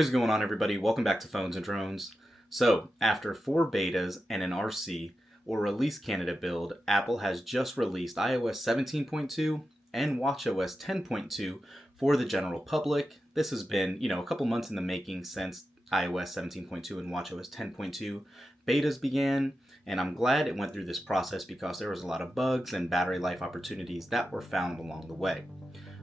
What is going on, everybody? Welcome back to Phones and Drones. So, after 4 betas and an RC, or release candidate build, Apple has just released iOS 17.2 and watchOS 10.2 for the general public. This has been, a couple months in the making since iOS 17.2 and watchOS 10.2 betas began, and I'm glad it went through this process because there was a lot of bugs and battery life opportunities that were found along the way.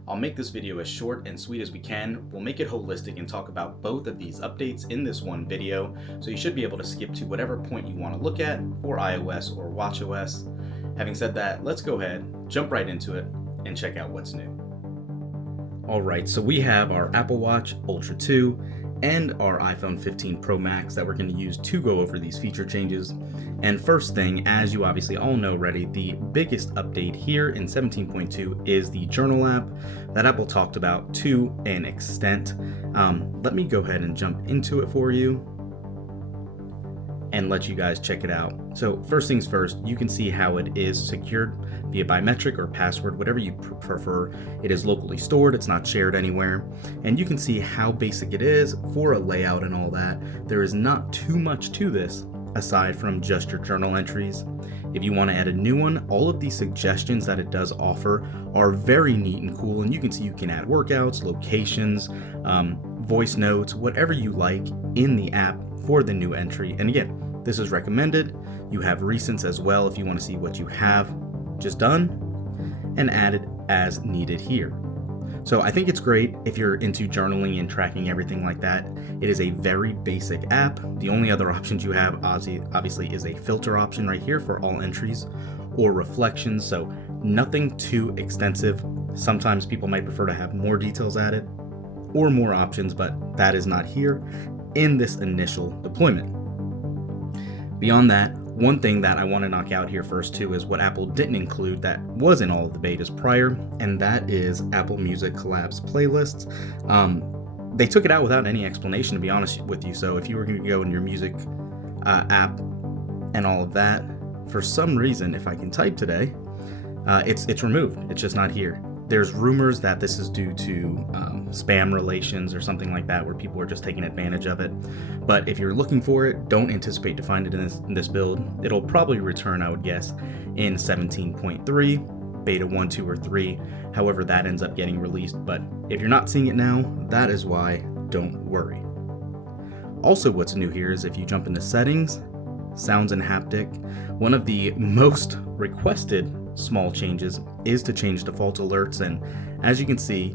I'll make this video as short and sweet as we can. We'll make it holistic and talk about both of these updates in this one video, so you should be able to skip to whatever point you want to look at for iOS or watchOS. Having said that, let's go ahead, jump right into it, and check out what's new. Alright, so we have our Apple Watch Ultra 2 and our iPhone 15 Pro Max that we're going to use to go over these feature changes. And first thing, as you obviously all know already, the biggest update here in 17.2 is the Journal app that Apple talked about to an extent. Let me go ahead and jump into it for you and let you guys check it out. So first things first, you can see how it is secured via biometric or password, whatever you prefer. It is locally stored, it's not shared anywhere, and you can see how basic it is for a layout and all that. There is not too much to this aside from just your journal entries. If you want to add a new one, all of these suggestions that it does offer are very neat and cool, and you can see you can add workouts, locations, voice notes, whatever you like in the app for the new entry. And again, this is recommended. You have recents as well if you want to see what you have just done and added as needed here. So I think it's great if you're into journaling and tracking everything like that. It is a very basic app. The only other options you have obviously is a filter option right here for all entries or reflections. So nothing too extensive. Sometimes people might prefer to have more details added or more options, but that is not here in this initial deployment. Beyond that, one thing that I want to knock out here first too is what Apple didn't include that was in all of the betas prior, and that is Apple Music collabs playlists. They took it out without any explanation, to be honest with you. So if you were going to go in your music app and all of that, for some reason, if I can type today, it's removed. It's just not here. There's rumors that this is due to spam relations or something like that, where people are just taking advantage of it. But if you're looking for it, don't anticipate to find it in this build. It'll probably return, I would guess, in 17.3, beta 1, 2, or 3, however that ends up getting released. But if you're not seeing it now, that is why. Don't worry. Also, what's new here is if you jump into settings, sounds and haptic, one of the most requested small changes is to change default alerts, and as you can see,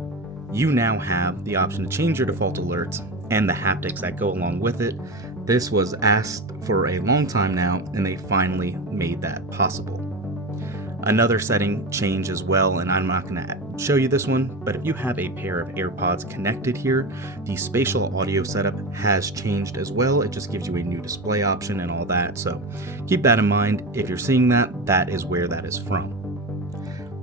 you now have the option to change your default alerts and the haptics that go along with it. This was asked for a long time now, and they finally made that possible. Another setting change as well, and I'm not going to show you this one, but if you have a pair of AirPods connected here, the spatial audio setup has changed as well. It just gives you a new display option and all that, so keep that in mind. If you're seeing that, that is where that is from.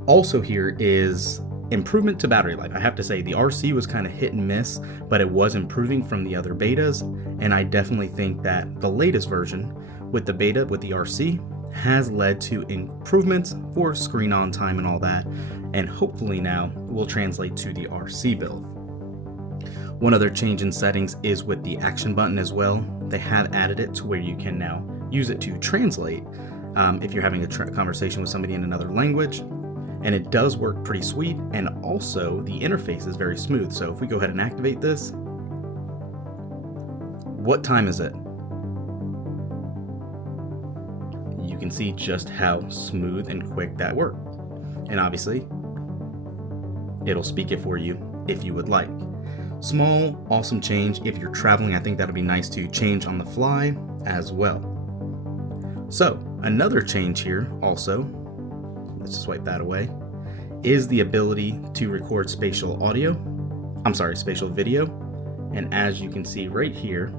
Also here is improvement to battery life. I have to say the RC was kind of hit and miss, but it was improving from the other betas, and I definitely think that the latest version with the beta with the RC has led to improvements for screen on time and all that, and hopefully now will translate to the RC build. One other change in settings is with the action button as well. They have added it to where you can now use it to translate if you're having a conversation with somebody in another language. And it does work pretty sweet, and also the interface is very smooth. So if we go ahead and activate this, what time is it? You can see just how smooth and quick that worked. And obviously, it'll speak it for you if you would like. Small, awesome change. If you're traveling, I think that'll be nice to change on the fly as well. So another change here also, let's just wipe that away, is the ability to record spatial video. And as you can see right here,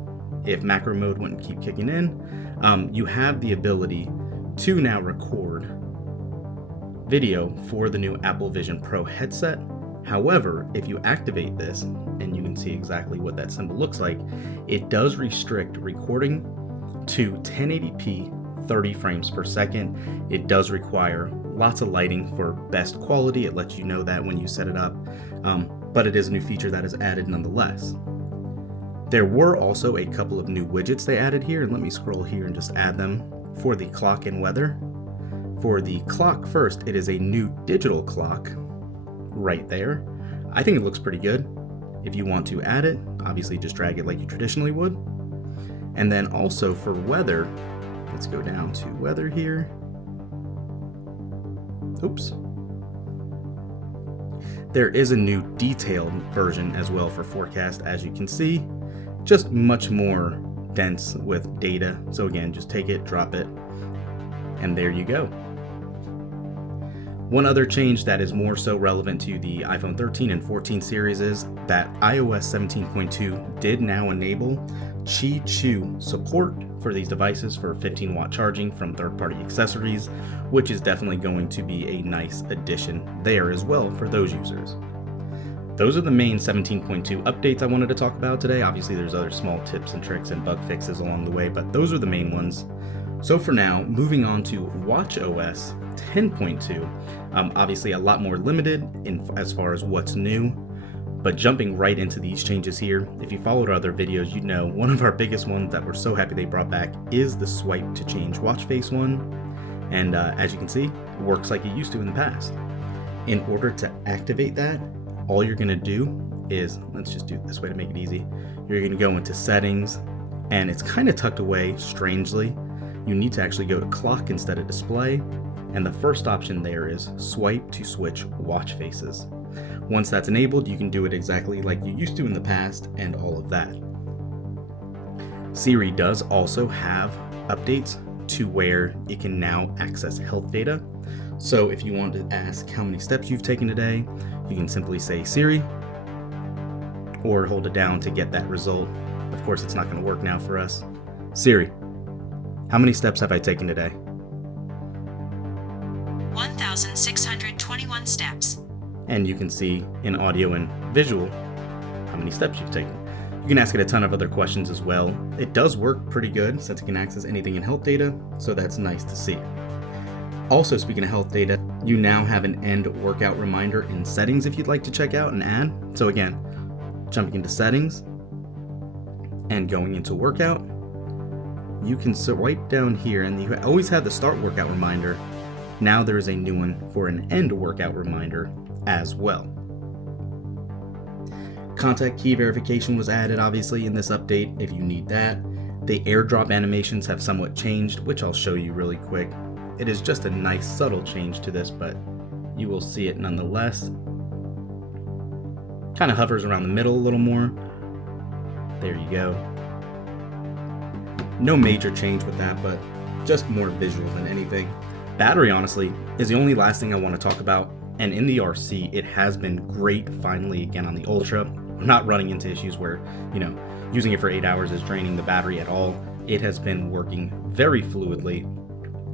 if macro mode wouldn't keep kicking in, you have the ability to now record video for the new Apple Vision Pro headset. However, if you activate this, and you can see exactly what that symbol looks like, it does restrict recording to 1080p 30 frames per second. It does require lots of lighting for best quality. It lets you know that when you set it up, but it is a new feature that is added nonetheless. There were also a couple of new widgets they added here, and let me scroll here and just add them for the clock and weather. For the clock first, it is a new digital clock right there. I think it looks pretty good. If you want to add it, obviously just drag it like you traditionally would. And then also for weather, let's go down to weather here. Oops. There is a new detailed version as well for forecast, as you can see, just much more dense with data. So again, just take it, drop it, and there you go. One other change that is more so relevant to the iPhone 13 and 14 series is that iOS 17.2 did now enable Qi Chu support for these devices for 15-watt charging from third-party accessories, which is definitely going to be a nice addition there as well for those users. Those are the main 17.2 updates I wanted to talk about today. Obviously, there's other small tips and tricks and bug fixes along the way, but those are the main ones. So for now, moving on to watchOS 10.2, obviously a lot more limited as far as what's new, but jumping right into these changes here, if you followed our other videos, you know one of our biggest ones that we're so happy they brought back is the swipe to change watch face one, and as you can see, it works like it used to in the past. In order to activate that, all you're going to do is, let's just do it this way to make it easy, you're going to go into settings, and it's kind of tucked away strangely. You need to actually go to clock instead of display, and the first option there is swipe to switch watch faces. Once that's enabled, you can do it exactly like you used to in the past and all of that. Siri does also have updates to where it can now access health data. So if you want to ask how many steps you've taken today, you can simply say Siri or hold it down to get that result. Of course, it's not going to work now for us. Siri, how many steps have I taken today? 1,621 steps. And you can see in audio and visual how many steps you've taken. You can ask it a ton of other questions as well. It does work pretty good since it can access anything in health data, so that's nice to see. Also, speaking of health data, you now have an end workout reminder in settings if you'd like to check out and add. So again, jumping into settings and going into workout, you can swipe down here, and you always had the start workout reminder. Now there is a new one for an end workout reminder as well. Contact key verification was added obviously in this update if you need that. The airdrop animations have somewhat changed, which I'll show you really quick. It is just a nice subtle change to this, but you will see it nonetheless. Kind of hovers around the middle a little more. There you go. No major change with that, but just more visual than anything. Battery, honestly, is the only last thing I want to talk about. And in the RC, it has been great finally again on the Ultra. We're not running into issues where, using it for 8 hours is draining the battery at all. It has been working very fluidly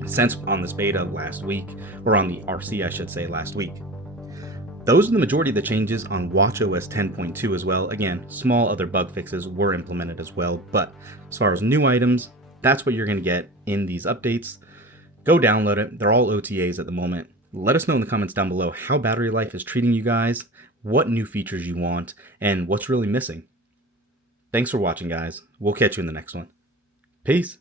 since on this beta last week, or on the RC, I should say, last week. Those are the majority of the changes on watchOS 10.2 as well. Again, small other bug fixes were implemented as well, but as far as new items, that's what you're going to get in these updates. Go download it. They're all OTAs at the moment. Let us know in the comments down below how battery life is treating you guys, what new features you want, and what's really missing. Thanks for watching, guys. We'll catch you in the next one. Peace.